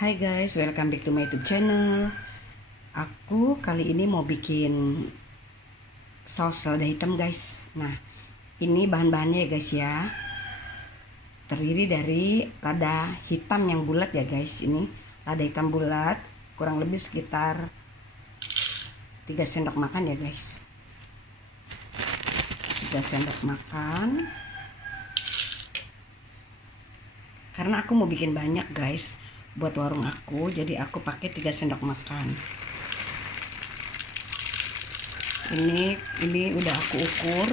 Hai guys, welcome back to my YouTube channel. Aku kali ini mau bikin saus lada hitam guys. Nah, ini bahan-bahannya ya guys ya. Terdiri dari lada hitam yang bulat ya guys. Ini lada hitam bulat, kurang lebih sekitar 3 sendok makan ya guys. 3 sendok makan. Karena aku mau bikin banyak guys buat warung aku, jadi aku pakai 3 sendok makan. Ini udah aku ukur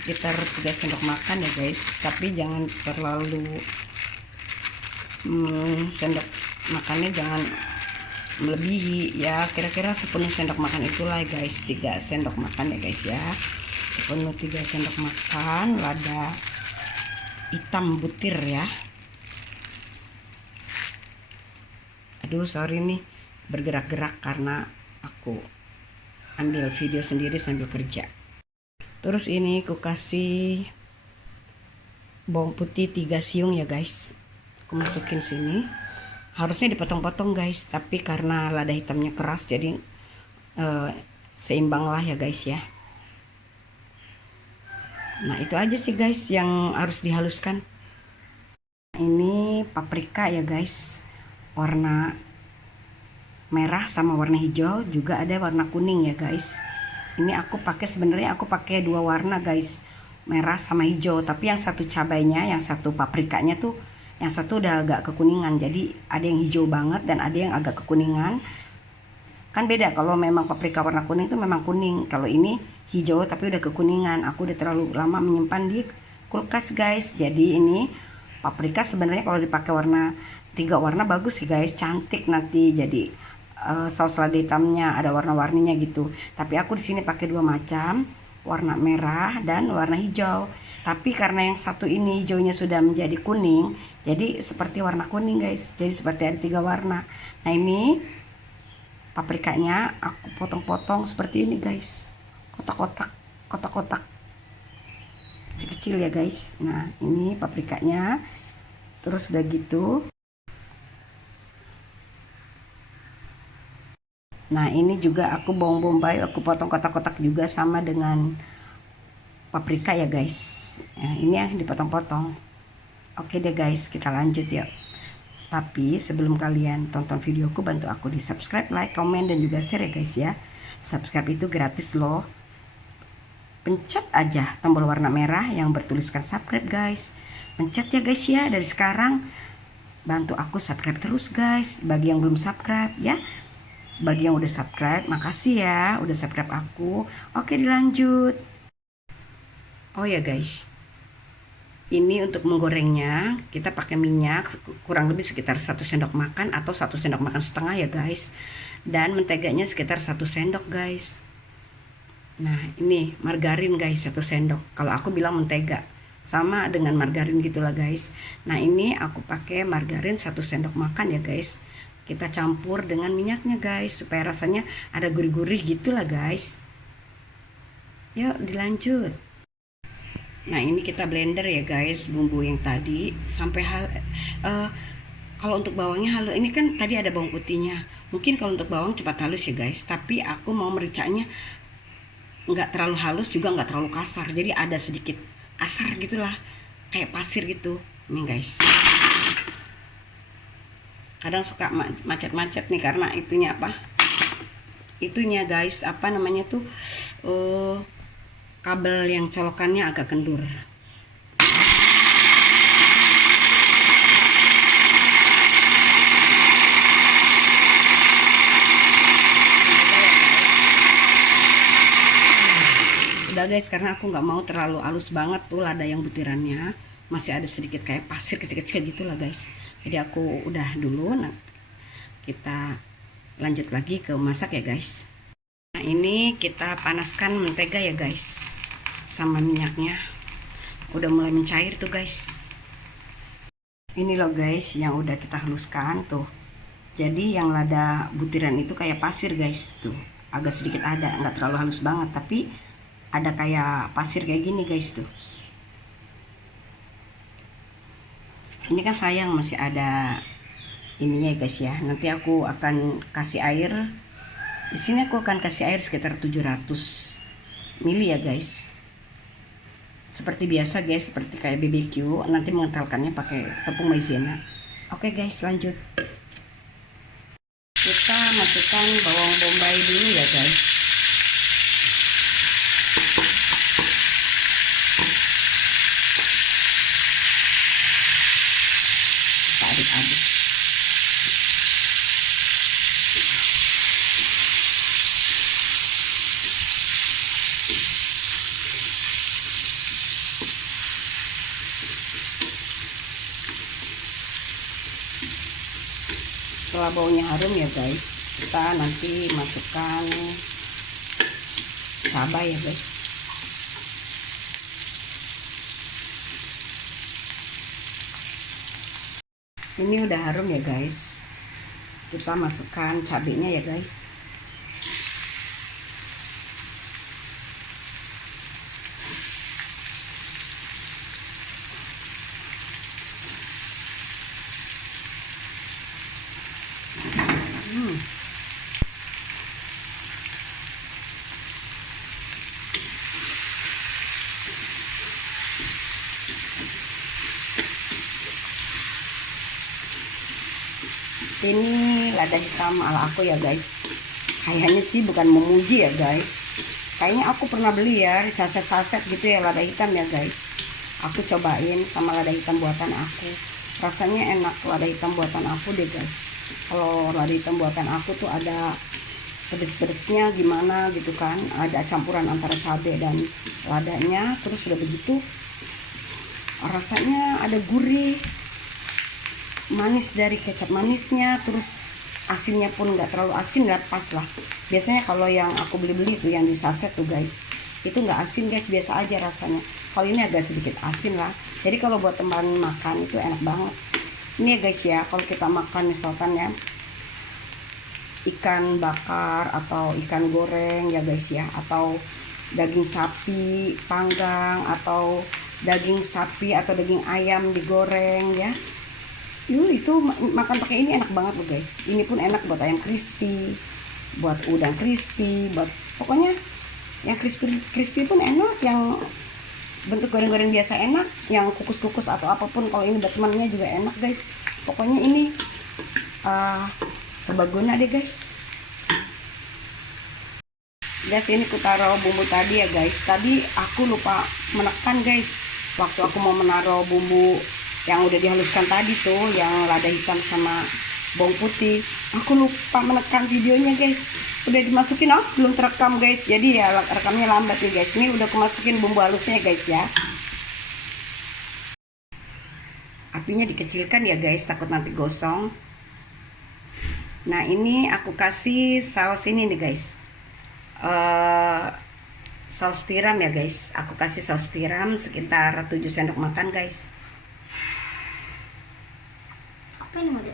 sekitar 3 sendok makan ya guys, tapi jangan terlalu sendok makannya jangan melebihi ya, kira-kira sepenuh sendok makan itulah guys. 3 sendok makan ya guys ya, sepenuh 3 sendok makan lada hitam butir ya. Aduh sorry nih bergerak-gerak karena aku ambil video sendiri sambil kerja. Terus ini aku kasih bawang putih 3 siung ya guys, aku masukin sini. Harusnya dipotong-potong guys, tapi karena lada hitamnya keras jadi seimbang lah ya guys ya. Nah itu aja sih guys yang harus dihaluskan. Ini paprika ya guys, warna merah sama warna hijau, juga ada warna kuning ya guys. Ini aku pakai, sebenarnya aku pakai 2 warna guys, merah sama hijau, tapi yang satu cabainya, yang satu paprikanya tuh yang satu udah agak kekuningan, jadi ada yang hijau banget dan ada yang agak kekuningan. Kan beda, kalau memang paprika warna kuning tuh memang kuning, kalau ini hijau tapi udah kekuningan. Aku udah terlalu lama menyimpan di kulkas guys. Jadi ini paprika sebenarnya kalau dipakai warna 3 warna bagus sih guys, cantik nanti jadi saus lada hitamnya ada warna-warninya gitu. Tapi aku di sini pakai 2 macam, warna merah dan warna hijau. Tapi karena yang satu ini hijaunya sudah menjadi kuning, jadi seperti warna kuning guys. Jadi seperti ada 3 warna. Nah ini paprikanya aku potong-potong seperti ini guys, kotak-kotak kecil-kecil ya guys. Nah ini paprikanya. Terus udah gitu, nah ini juga aku bawang bombay aku potong kotak-kotak juga sama dengan paprika ya guys. Nah ini yang dipotong-potong. Oke deh guys, kita lanjut ya. Tapi sebelum kalian tonton videoku, bantu aku di subscribe, like, komen, dan juga share ya guys ya. Subscribe itu gratis loh. Pencet aja tombol warna merah yang bertuliskan subscribe guys. Pencet ya guys ya dari sekarang. Bantu aku subscribe terus guys, bagi yang belum subscribe ya. Bagi yang udah subscribe, makasih ya udah subscribe aku. Oke dilanjut. Oh ya guys, ini untuk menggorengnya kita pakai minyak kurang lebih sekitar 1 sendok makan atau 1 sendok makan setengah ya guys. Dan menteganya sekitar 1 sendok guys. Nah ini margarin guys 1 sendok. Kalau aku bilang mentega, sama dengan margarin gitulah guys. Nah ini aku pakai margarin 1 sendok makan ya guys. Kita campur dengan minyaknya guys, supaya rasanya ada gurih-gurih gitulah guys. Yuk dilanjut. Nah ini kita blender ya guys bumbu yang tadi sampai kalau untuk bawangnya halus. Ini kan tadi ada bawang putihnya. Mungkin kalau untuk bawang cepat halus ya guys, tapi aku mau mericanya nggak terlalu halus juga nggak terlalu kasar. Jadi ada sedikit kasar gitulah, kayak pasir gitu. Nih guys. Kadang suka macet-macet nih karena itunya guys, apa namanya tuh, kabel yang colokannya agak kendur. Udah guys, karena aku nggak mau terlalu halus banget tuh lada yang butirannya, masih ada sedikit kayak pasir kecil-kecil gitulah guys. Jadi aku udah dulu. Nah kita lanjut lagi ke masak ya guys. Nah ini kita panaskan mentega ya guys, sama minyaknya udah mulai mencair tuh guys. Ini loh guys yang udah kita haluskan tuh. Jadi yang lada butiran itu kayak pasir guys, tuh agak sedikit ada, nggak terlalu halus banget tapi ada kayak pasir kayak gini guys tuh. Ini kan sayang masih ada ininya ya guys ya. Nanti aku akan kasih air. Di sini aku akan kasih air sekitar 700 mili ya guys. Seperti biasa guys, seperti kayak BBQ, nanti mengentalkannya pakai tepung maizena. Oke guys, lanjut. Kita masukkan bawang bombay dulu ya guys. Kita aduk-aduk. Setelah baunya harum ya guys, kita nanti masukkan cabai ya guys. Ini udah harum ya guys, kita masukkan cabenya ya guys. Ini lada hitam ala aku ya guys. Kayaknya sih bukan memuji ya guys, kayaknya aku pernah beli ya saset-saset gitu ya lada hitam ya guys. Aku cobain sama lada hitam buatan aku, rasanya enak lada hitam buatan aku deh guys. Kalau lada hitam buatan aku tuh ada pedes-pedesnya gimana gitu kan, ada campuran antara cabai dan ladanya, terus udah begitu rasanya ada gurih, manis dari kecap manisnya, terus asinnya pun nggak terlalu asin, nggak pas lah. Biasanya kalau yang aku beli-beli tuh yang di saset tuh guys, itu nggak asin guys, biasa aja rasanya. Kalau ini agak sedikit asin lah, jadi kalau buat teman makan itu enak banget. Ini ya guys ya, kalau kita makan misalkan ya ikan bakar atau ikan goreng ya guys ya, atau daging sapi panggang atau daging sapi atau daging ayam digoreng ya, itu makan pakai ini enak banget loh guys. Ini pun enak buat ayam crispy, buat udang crispy, buat pokoknya yang crispy pun enak, yang bentuk goreng-goreng biasa enak, yang kukus-kukus atau apapun. Kalau ini buat temannya juga enak guys. Pokoknya ini serbaguna deh guys. Guys, ini aku taruh bumbu tadi ya guys. Tadi aku lupa menekan guys, waktu aku mau menaruh bumbu yang udah dihaluskan tadi tuh, yang lada hitam sama bawang putih, aku lupa menekan videonya guys. Udah dimasukin, belum terekam guys, jadi ya rekamnya lambat nih guys. Ini udah aku masukin bumbu halusnya guys ya. Apinya dikecilkan ya guys, takut nanti gosong. Nah ini aku kasih saus ini nih guys, saus tiram ya guys. Aku kasih saus tiram sekitar 7 sendok makan guys. Apa ini mode?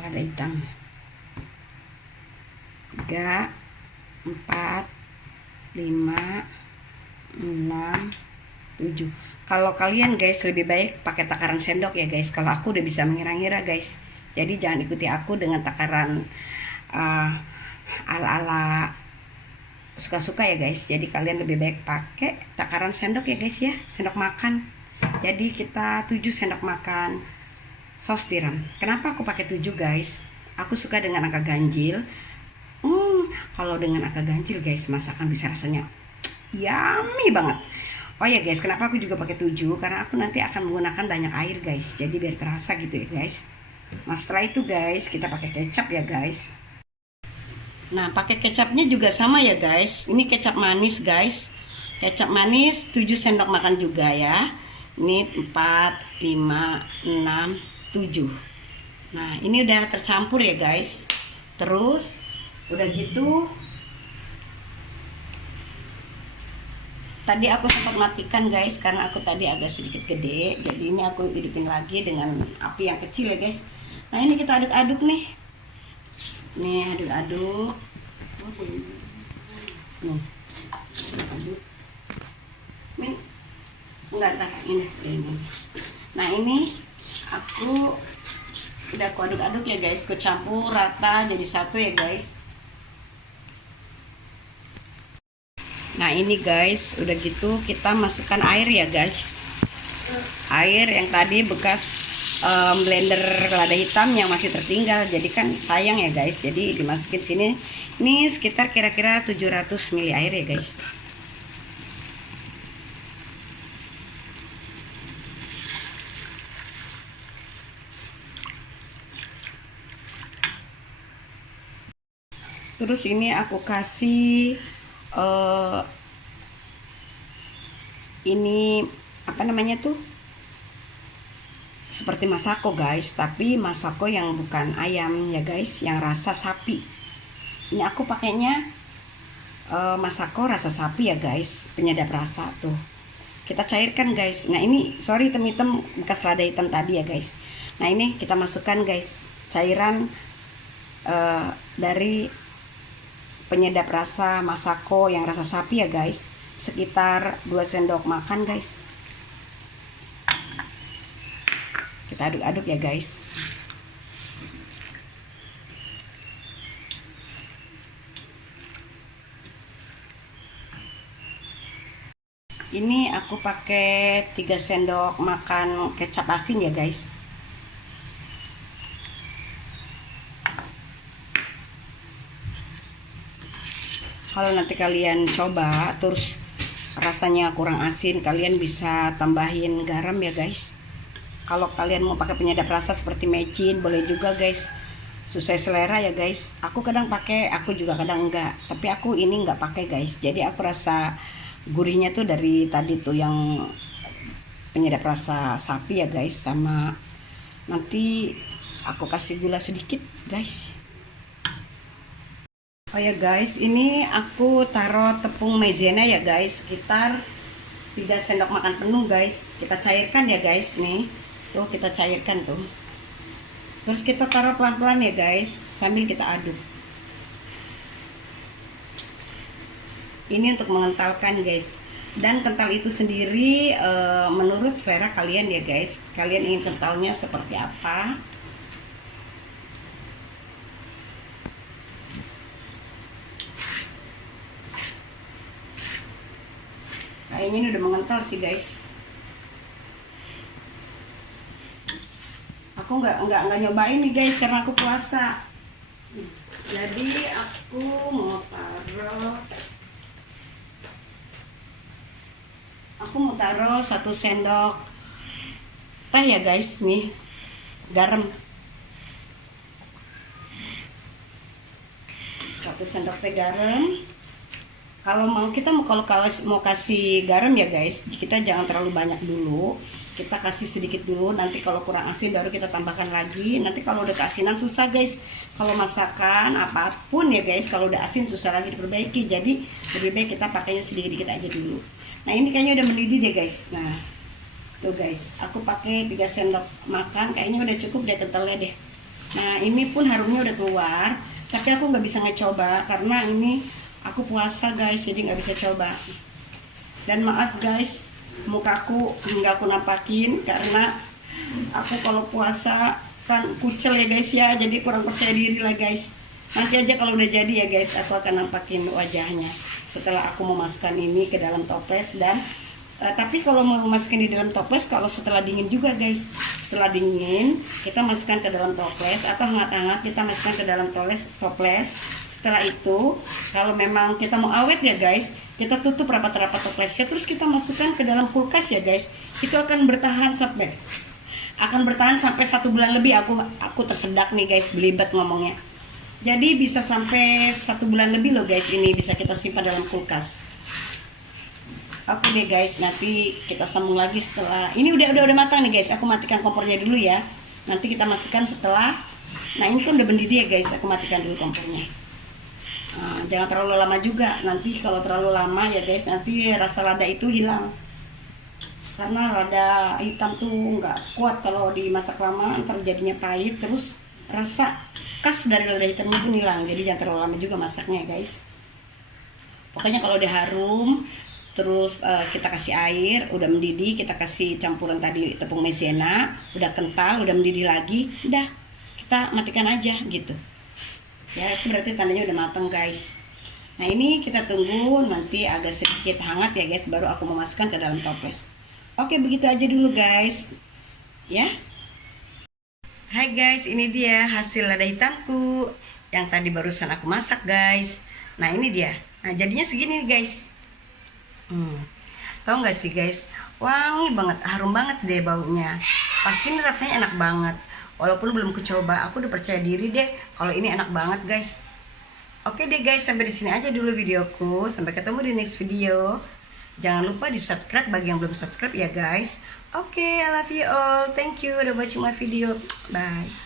Lada hitam 3, 4, 5, 6, 7. Kalau kalian guys lebih baik pakai takaran sendok ya guys. Kalau aku udah bisa mengira-ngira guys, jadi jangan ikuti aku dengan takaran ala-ala suka-suka ya guys. Jadi kalian lebih baik pakai takaran sendok ya guys ya, sendok makan. Jadi kita 7 sendok makan saus tiram. Kenapa aku pakai 7 guys? Aku suka dengan angka ganjil. Kalau dengan angka ganjil guys, masakan bisa rasanya yummy banget. Oh ya guys, kenapa aku juga pakai 7? Karena aku nanti akan menggunakan banyak air guys, jadi biar terasa gitu ya guys. Nah setelah itu guys, kita pakai kecap ya guys. Nah pakai kecapnya juga sama ya guys. Ini kecap manis guys, kecap manis 7 sendok makan juga ya. Ini 4, 5, 6, 7. Nah ini udah tercampur ya guys. Terus udah gitu, tadi aku sempat matikan guys karena aku tadi agak sedikit gede, jadi ini aku hidupin lagi dengan api yang kecil ya guys. Nah ini kita aduk-aduk nih, aduk-aduk nih, aduk ini enggak tak ini. Nah ini aku Udah aku aduk-aduk ya guys, aku campur rata jadi satu ya guys. Nah ini guys, udah gitu kita masukkan air ya guys. Air yang tadi bekas blender lada hitam yang masih tertinggal, jadi kan sayang ya guys, jadi dimasukin sini. Ini sekitar kira-kira 700 ml air ya guys. Terus ini aku kasih ini apa namanya tuh, seperti masako guys, tapi masako yang bukan ayam ya guys, yang rasa sapi. Ini aku pakainya masako rasa sapi ya guys, penyedap rasa tuh. Kita cairkan guys. Nah ini sorry hitam-hitam bekas lada hitam tadi ya guys. Nah ini kita masukkan guys cairan dari penyedap rasa masako yang rasa sapi ya guys, sekitar 2 sendok makan guys. Kita aduk-aduk ya guys. Ini aku pakai 3 sendok makan kecap asin ya guys. Kalau nanti kalian coba terus rasanya kurang asin, kalian bisa tambahin garam ya guys. Kalau kalian mau pakai penyedap rasa seperti mecin boleh juga guys, sesuai selera ya guys. Aku kadang pakai, aku juga kadang enggak, tapi aku ini enggak pakai guys. Jadi aku rasa gurihnya tuh dari tadi tuh yang penyedap rasa sapi ya guys, sama nanti aku kasih gula sedikit guys. Oh ya guys, ini aku taruh tepung maizena ya guys, sekitar 3 sendok makan penuh guys. Kita cairkan ya guys nih. Tuh kita cairkan tuh. Terus kita taruh pelan-pelan ya guys, sambil kita aduk. Ini untuk mengentalkan guys. Dan kental itu sendiri menurut selera kalian ya guys. Kalian ingin kentalnya seperti apa? Kayaknya ini udah mengental sih guys. Aku nggak nyobain nih guys karena aku puasa. Jadi aku mau taruh 1 sendok teh ya guys nih, garam 1 sendok teh garam. Kalau mau kasih garam ya guys, kita jangan terlalu banyak dulu, kita kasih sedikit dulu. Nanti kalau kurang asin baru kita tambahkan lagi. Nanti kalau udah keasinan susah guys, kalau masakan apapun ya guys, kalau udah asin susah lagi diperbaiki. Jadi lebih baik kita pakainya sedikit-sedikit aja dulu. Nah ini kayaknya udah mendidih deh guys. Nah tuh guys, aku pakai 3 sendok makan, kayaknya udah cukup deh kentalnya deh. Nah ini pun harumnya udah keluar, tapi aku nggak bisa ngecoba karena ini aku puasa guys, jadi nggak bisa coba. Dan maaf guys, mukaku nggak aku nampakin karena aku kalau puasa kan kucel ya guys ya, jadi kurang percaya diri lah guys. Nanti aja kalau udah jadi ya guys, aku akan nampakin wajahnya setelah aku memasukkan ini ke dalam toples. Dan tapi kalau mau masukin di dalam toples, kalau setelah dingin juga guys, setelah dingin kita masukkan ke dalam toples, atau hangat-hangat kita masukkan ke dalam toples. Setelah itu kalau memang kita mau awet ya guys, kita tutup rapat-rapat toplesnya, terus kita masukkan ke dalam kulkas ya guys. Itu akan bertahan sampai 1 bulan lebih. Aku tersedak nih guys, belibet ngomongnya. Jadi bisa sampai 1 bulan lebih loh guys, ini bisa kita simpan dalam kulkas. Oke deh guys, nanti kita sambung lagi setelah ini udah matang nih guys. Aku matikan kompornya dulu ya. Nanti kita masukkan setelah. Nah ini kan udah mendidih ya guys, aku matikan dulu kompornya. Nah, jangan terlalu lama juga. Nanti kalau terlalu lama ya guys, nanti rasa lada itu hilang. Karena lada hitam tuh nggak kuat kalau dimasak lama, ntar jadinya pahit. Terus rasa khas dari lada hitamnya pun hilang. Jadi jangan terlalu lama juga masaknya ya guys. Pokoknya kalau udah harum, terus kita kasih air, udah mendidih, kita kasih campuran tadi tepung maizena, udah kental, udah mendidih lagi, udah kita matikan aja gitu. Ya, itu berarti tandanya udah matang guys. Nah ini kita tunggu nanti agak sedikit hangat ya guys, baru aku memasukkan ke dalam toples. Oke, begitu aja dulu guys. Ya. Hai guys, ini dia hasil lada hitamku yang tadi barusan aku masak guys. Nah ini dia. Nah jadinya segini guys. Tahu nggak sih guys, wangi banget, harum banget deh baunya. Pasti ini rasanya enak banget. Walaupun belum kucoba, aku udah percaya diri deh kalau ini enak banget guys. Oke deh guys, sampai di sini aja dulu videoku. Sampai ketemu di next video. Jangan lupa di subscribe bagi yang belum subscribe ya guys. Oke, I love you all. Thank you udah watching my video. Bye.